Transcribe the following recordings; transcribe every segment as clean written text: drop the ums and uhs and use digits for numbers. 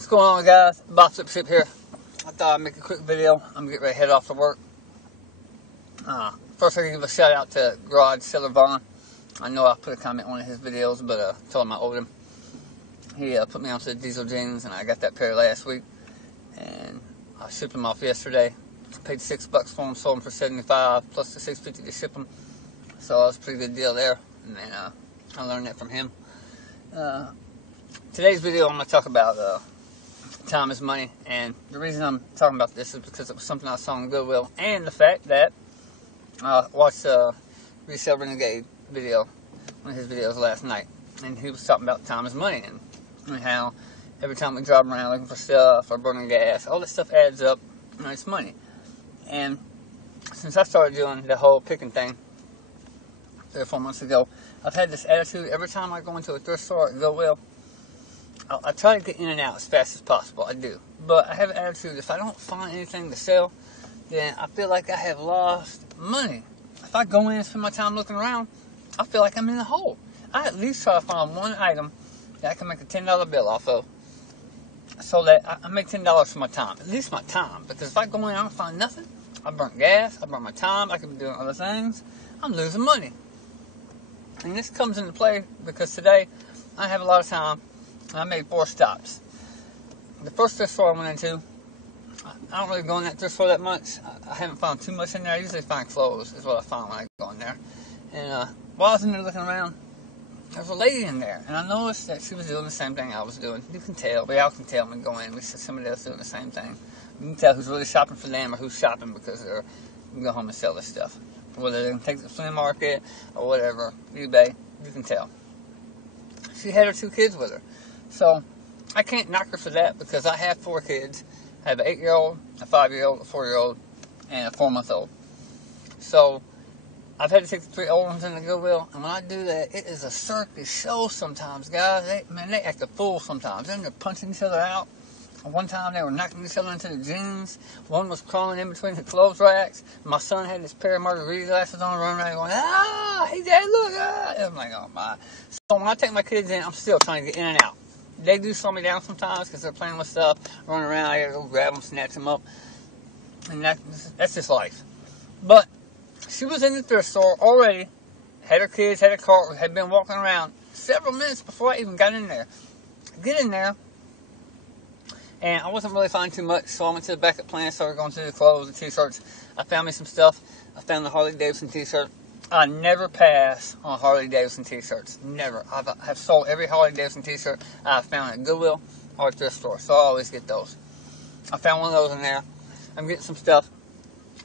What's going on, guys? Bob Flipship here. I thought I'd make a quick video. I'm gonna get ready to head off to work. First, I can give a shout out to Garage Seller Vaughn. I know I put a comment on his videos, but I told him I owed him. He put me onto the diesel jeans, and I got that pair last week. And I shipped them off yesterday. I paid $6 for them, sold them for $75 plus the $6.50 to ship them. So that was a pretty good deal there. And then I learned that from him. Today's video, I'm gonna talk about time is money, and the reason I'm talking about this is because it was something I saw on Goodwill, and the fact that I watched Resale Renegade video, one of his videos last night, and he was talking about time is money, and how every time we drive around looking for stuff or burning gas, all this stuff adds up, and it's money. And since I started doing the whole picking thing 3 or 4 months ago, I've had this attitude every time I go into a thrift store at Goodwill. I try to get in and out as fast as possible, I do. But I have an attitude, if I don't find anything to sell, then I feel like I have lost money. If I go in and spend my time looking around, I feel like I'm in the hole. I at least try to find one item that I can make a $10 bill off of, so that I make $10 for my time, at least my time. Because if I go in and I don't find nothing, I burnt gas, I burnt my time, I could be doing other things, I'm losing money. And this comes into play because today I have a lot of time. I made 4 stops. The first thrift store I went into, I don't really go in that thrift store that much. I haven't found too much in there. I usually find clothes is what I find when I go in there. And while I was in there looking around, there was a lady in there, and I noticed that she was doing the same thing I was doing. You can tell. We all can tell when we go in. We see somebody else doing the same thing. You can tell who's really shopping for them or who's shopping because they're going to go home and sell this stuff. Whether they're going to take it to the flea market or whatever, eBay, you can tell. She had her 2 kids with her. So, I can't knock her for that because I have 4 kids. I have an 8-year-old, a 5-year-old, a 4-year-old, and a 4-month-old. So, I've had to take the 3 old ones in the Goodwill, and when I do that, it is a circus show sometimes, guys. They act a fool sometimes. Then they're punching each other out. One time they were knocking each other into the jeans. One was crawling in between the clothes racks. My son had this pair of margarita glasses on, running around going, hey, Dad, look, And I'm like, oh, my. So when I take my kids in, I'm still trying to get in and out. They do slow me down sometimes because they're playing with stuff, running around. I gotta go grab them, snatch them up. And that's just life. But she was in the thrift store already, had her kids, had her cart, had been walking around several minutes before I even got in there. Get in there, and I wasn't really finding too much, so I went to the backup plan, started going through the clothes, the t-shirts. I found me some stuff. I found the Harley Davidson t-shirt. I never pass on Harley Davidson t-shirts. Never. I have sold every Harley Davidson t-shirt I've found at Goodwill or at thrift store, so I always get those. I found one of those in there. I'm getting some stuff,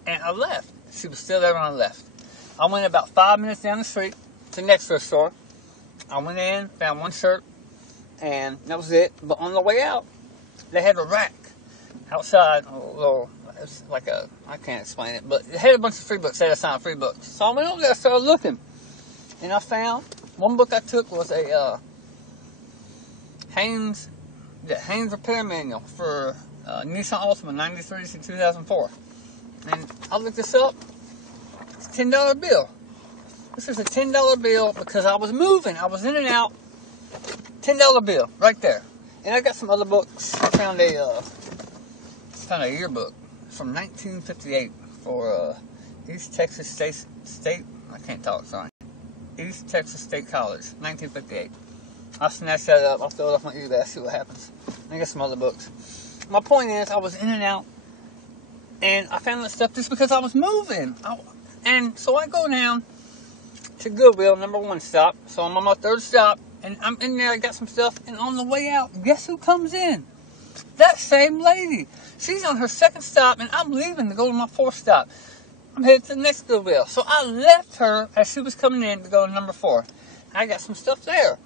and I left. She was still there when I left. I went about 5 minutes down the street to the next thrift store. I went in, found one shirt, and that was it. But on the way out, they had a rack outside, a little, it's like a, I can't explain it, but it had a bunch of free books. They had assigned free books. So I went over there, started looking, and I found one book I took was a Haynes repair manual for Nissan Altima 93 to 2004. And I looked this up. It's a $10 bill. This is a $10 bill because I was moving. I was in and out. $10 bill right there. And I got some other books. I found a yearbook from 1958 for East Texas State. I can't talk, sorry. East Texas State College, 1958. I'll snatch that up. I'll throw it off my eBay. See what happens. I got some other books. My point is, I was in and out, and I found that stuff just because I was moving. And so I go down to Goodwill, number 1 stop. So I'm on my 3rd stop, and I'm in there. I got some stuff, and on the way out, guess who comes in? That same lady. She's on her 2nd stop, and I'm leaving to go to my 4th stop. I'm headed to the next Goodwill. So I left her as she was coming in to go to number 4. I got some stuff there.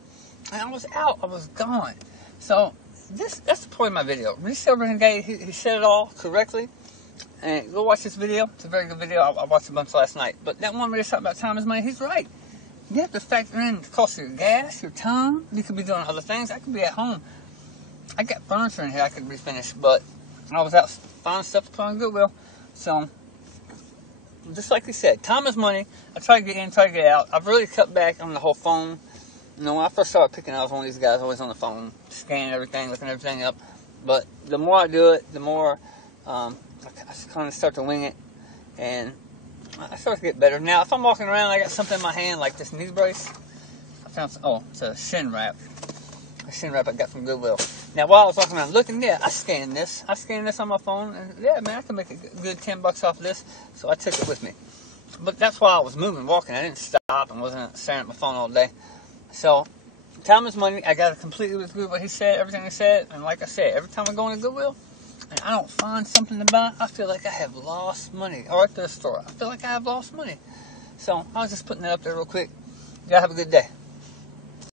And I was out. I was gone. So that's the point of my video. Resale Renegade, he said it all correctly. And go watch this video. It's a very good video. I watched a bunch last night. But that one where he's talking about time is money, he's right. You have to factor in the cost of your gas, your time. You could be doing other things. I could be at home. I got furniture in here I could refinish, but I was out finding stuff to put on Goodwill. So, just like he said, time is money. I try to get in, try to get out. I've really cut back on the whole phone. You know, when I first started picking, I was one of these guys always on the phone, scanning everything, looking everything up. But the more I do it, the more I kind of start to wing it, and I start to get better. Now, if I'm walking around, I got something in my hand like this knee brace. I found it's a shin wrap. A shin wrap I got from Goodwill. Now, while I was walking around looking, I scanned this. I scanned this on my phone, and yeah, man, I can make a good $10 off this. So I took it with me. But that's why I was moving, walking. I didn't stop and wasn't staring at my phone all day. So, time is money. I got to completely agree with what he said, everything he said. And like I said, every time I go into Goodwill and I don't find something to buy, I feel like I have lost money. Or at the store, I feel like I have lost money. So, I was just putting that up there real quick. Y'all have a good day.